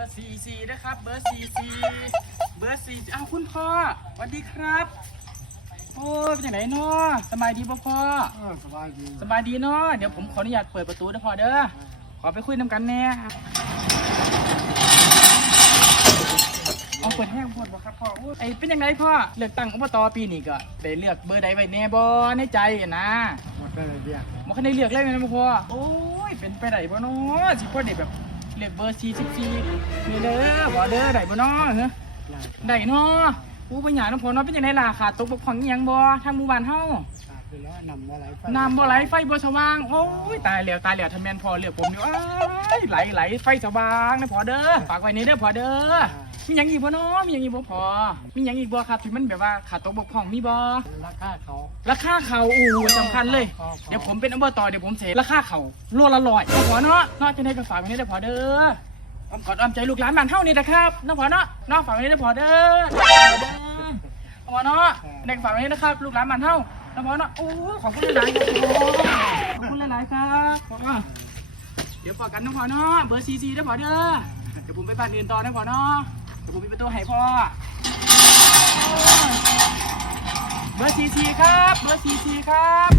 อร์สี่สี่นะครับ เบอร์สี่สี่เบอร์สี่อ้าวคุณพ่อสวัสดีครับ โอ้ยเป็นยังไงเนาะสบายดีป่ะพ่อเออสบายดีสบายดีเนาะเดี๋ยวผมขออนุญาตเปิดประตูนะพ่อเด้อขอไปคุยน้ำกันแน่เอาเปิดแห้งพอดบ่ครับพ่อโอ้ยไอ้เป็นยังไงพ่อเลือกตั้งอบตปีนี้ก็ได้เลือกเบอร์ใดไว้แน่บ่ในใจอะนะ หมดได้เลยเดียวบ่คันได้เลือกเลยแม่นบ่พ่อโอ้ย เป็นไปได้บ่เนาะสิพ่อได้แบบ เลือกเบอร์44นี่เด้อบ่เด้อได้บ่เนาะเฮ้อได้ได้เนาะอู้ปัญญาน้องพ่อเนาะเป็นยังไงล่ะขาดตกบกพร่องอีหยังบ่ทางหมู่บ้านเฮาขาดไปแล้วนำอะไรไปน้ำบ่ไหลไฟบ่สว่าง โอ้ยตายแล้วตายแล้วทำแมนพอเรียกผมอยู่อ้ายไหลไหลไฟสว่างนะพอเด้อฝากไว้นี่เด้อพอเด้อ มีหยังอีกบ่เนาะมีหยังอีกบ่พอ มีหยังอีกบ่ครับที่มันแบบว่าขาดตกบกพร่องมีบ่ราคาเขา ราคาเขาโอ้ยสำคัญเลยเดี๋ยวผมเป็นอบตเดี๋ยวผมเสราคาเขาโลละร้อยนะพอเนาะเนาะจะได้ก็ฝากไว้นี่เด้อพอเด้ออ้อมกอดอ้อมใจลูกหลานบ้านเฮานี่นะครับนะพอเนาะเนาะฝากไว้นี่เด้อพอเด้อพอเด้อพอเนาะเด็กฝากไว้นี่นะครับ ลูกหลานบ้านเฮานะพอเนาะโอ้ยขอบคุณหลายๆครับขอบคุณหลายๆครับขอบคุณเดี๋ยวฝากกันนะพอเนาะเบอร์ซีซีเด้อพอเด้อเดี๋ยวผมไปบ้านอื่นต่อนะพอเนาะ เดี๋ยวผมมีประตูให้พ่อ เบอร์สี่สี่ครับ เบอร์สี่สี่ครับ